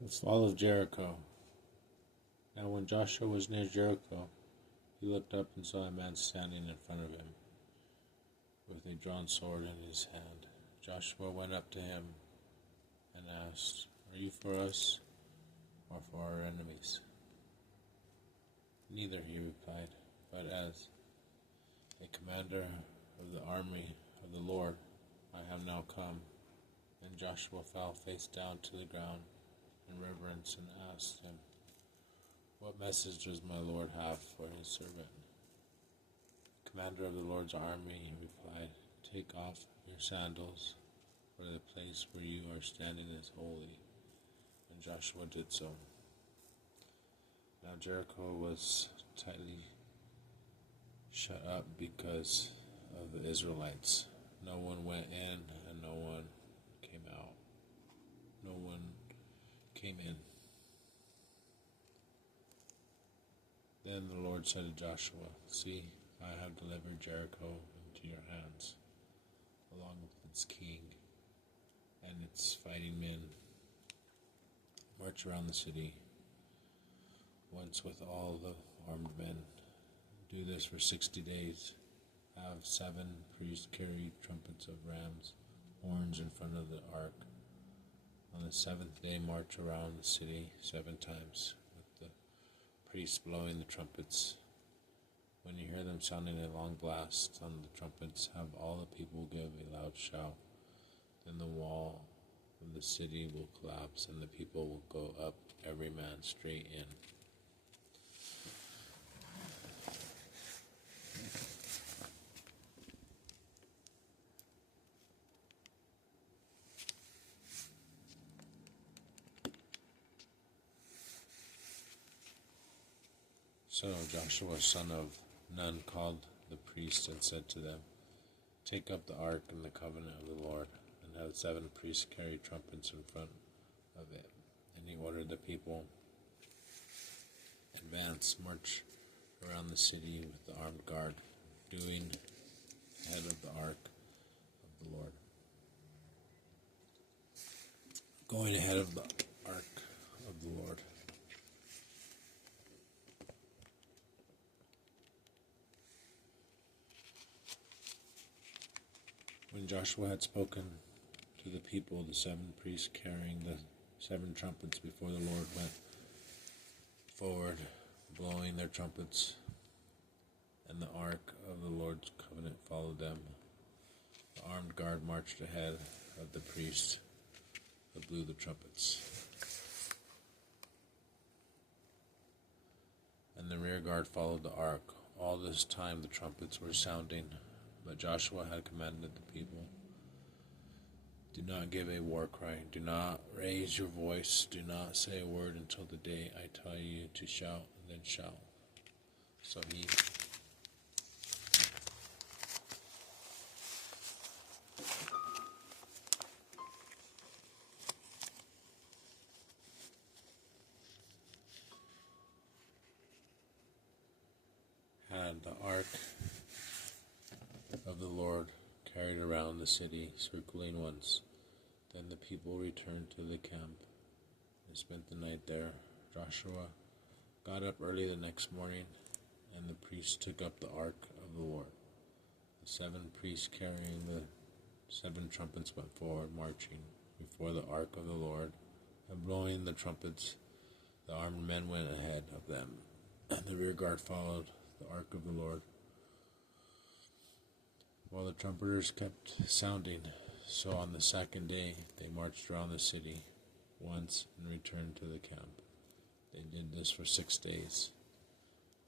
The fall of Jericho. Now when Joshua was near Jericho, he looked up and saw a man standing in front of him, with a drawn sword in his hand. Joshua went up to him and asked, "Are you for us or for our enemies?" "Neither," he replied, "but as a commander of the army of the Lord, I have now come." Then Joshua fell face down to the ground in reverence and asked him, "What message does my Lord have for his servant?" The commander of the Lord's army replied, "Take off your sandals, for the place where you are standing is holy." And Joshua did so. Now Jericho was tightly shut up because of the Israelites. No one went in and no one came out. No one came in. Then the Lord said to Joshua, "See, I have delivered Jericho into your hands, along with its king and its fighting men. March around the city once with all the armed men. Do this for 60 days. Have 7 priests carry trumpets of ram's horns in front of the ark. On the 7th day, march around the city 7 times, with the priests blowing the trumpets. When you hear them sounding a long blast on the trumpets, have all the people give a loud shout. Then the wall of the city will collapse, and the people will go up, every man straight in." So Joshua son of Nun called the priests and said to them, "Take up the ark and the covenant of the Lord, and have 7 priests carry trumpets in front of it." And he ordered the people, "Advance, march around the city with the armed guard, doing ahead of the ark of the Lord." Going ahead of the ark of the Lord. When Joshua had spoken to the people, the 7 priests carrying the 7 trumpets before the Lord went forward, blowing their trumpets, and the ark of the Lord's covenant followed them. The armed guard marched ahead of the priests who blew the trumpets, and the rear guard followed the ark. All this time the trumpets were sounding, but Joshua had commanded the people, "Do not give a war cry, do not raise your voice, do not say a word until the day I tell you to shout, and then shout." So he had the ark of the Lord carried around the city, circling once. Then the people returned to the camp and spent the night there. Joshua got up early the next morning, and the priests took up the ark of the Lord. The 7 priests carrying the 7 trumpets went forward, marching before the ark of the Lord, and blowing the trumpets. The armed men went ahead of them, and the rear guard followed the ark of the Lord, while the trumpeters kept sounding. So on the 2nd day they marched around the city once and returned to the camp. They did this for 6 days.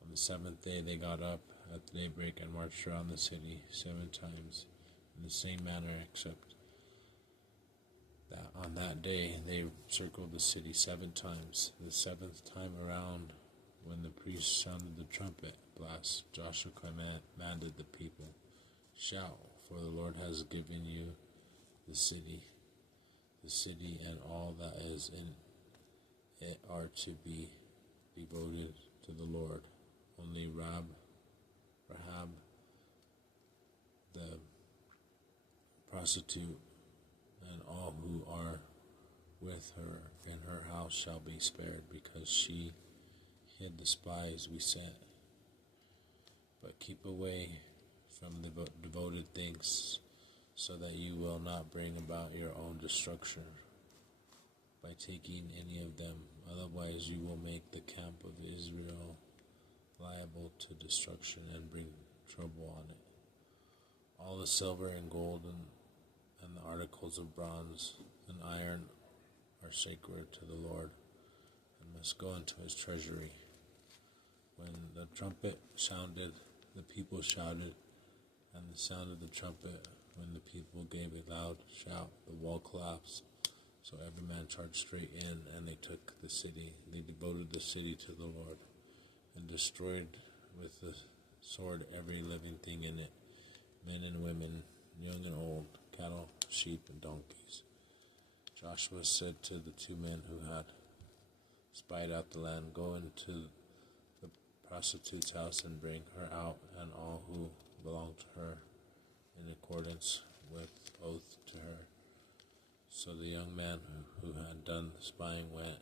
On the 7th day they got up at daybreak and marched around the city 7 times in the same manner, except that on that day they circled the city 7 times. The 7th time around, when the priest sounded the trumpet blast, Joshua commanded the people, "Shout, for the Lord has given you the city and all that is in it are to be devoted to the Lord. Only Rahab, the prostitute, and all who are with with her in her house shall be spared, because she hid the spies we sent. But keep away from the devoted things, so that you will not bring about your own destruction by taking any of them. Otherwise you will make the camp of Israel liable to destruction and bring trouble on it. All the silver and gold and the articles of bronze and iron are sacred to the Lord, and must go into his treasury. When the trumpet sounded, the people shouted, and the sound of the trumpet, when the people gave a loud shout, the wall collapsed. So every man charged straight in, and they took the city. They devoted the city to the Lord, and destroyed with the sword every living thing in it, men and women, young and old, cattle, sheep, and donkeys. Joshua said to the two men who had spied out the land, "Go into the prostitute's house and bring her out, and all who belong to her, in accordance with oath to her." So the young man who had done the spying went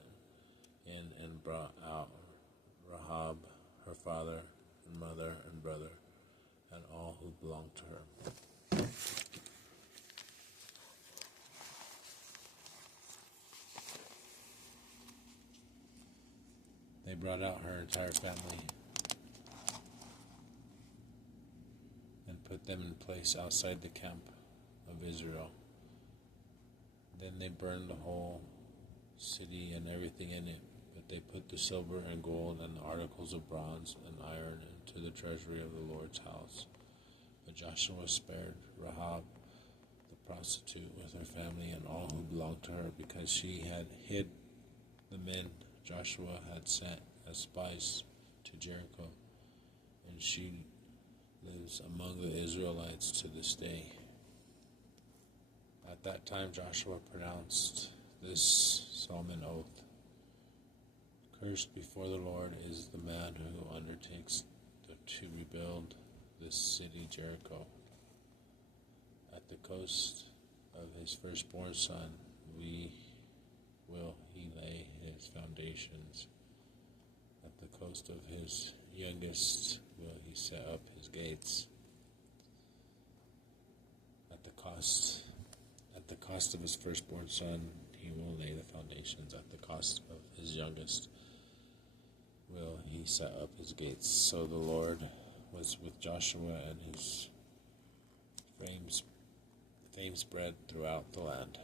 in and brought out Rahab, her father and mother and brother, and all who belonged to her. They brought out her entire family and put them in place outside the camp of Israel. Then they burned the whole city and everything in it, but they put the silver and gold and the articles of bronze and iron into the treasury of the Lord's house. But Joshua spared Rahab, the prostitute, with her family and all who belonged to her, because she had hid the men Joshua had sent as spies to Jericho, and she lives among the Israelites to this day. At that time Joshua pronounced this solemn oath: "Cursed before the Lord is the man who undertakes to rebuild this city Jericho. At the cost of his firstborn son will he lay his foundations. At the cost of his youngest will he set up his gates. At the cost of his firstborn son he will lay the foundations. At the cost of his youngest will he set up his gates." So the Lord was with Joshua, and his fame spread throughout the land.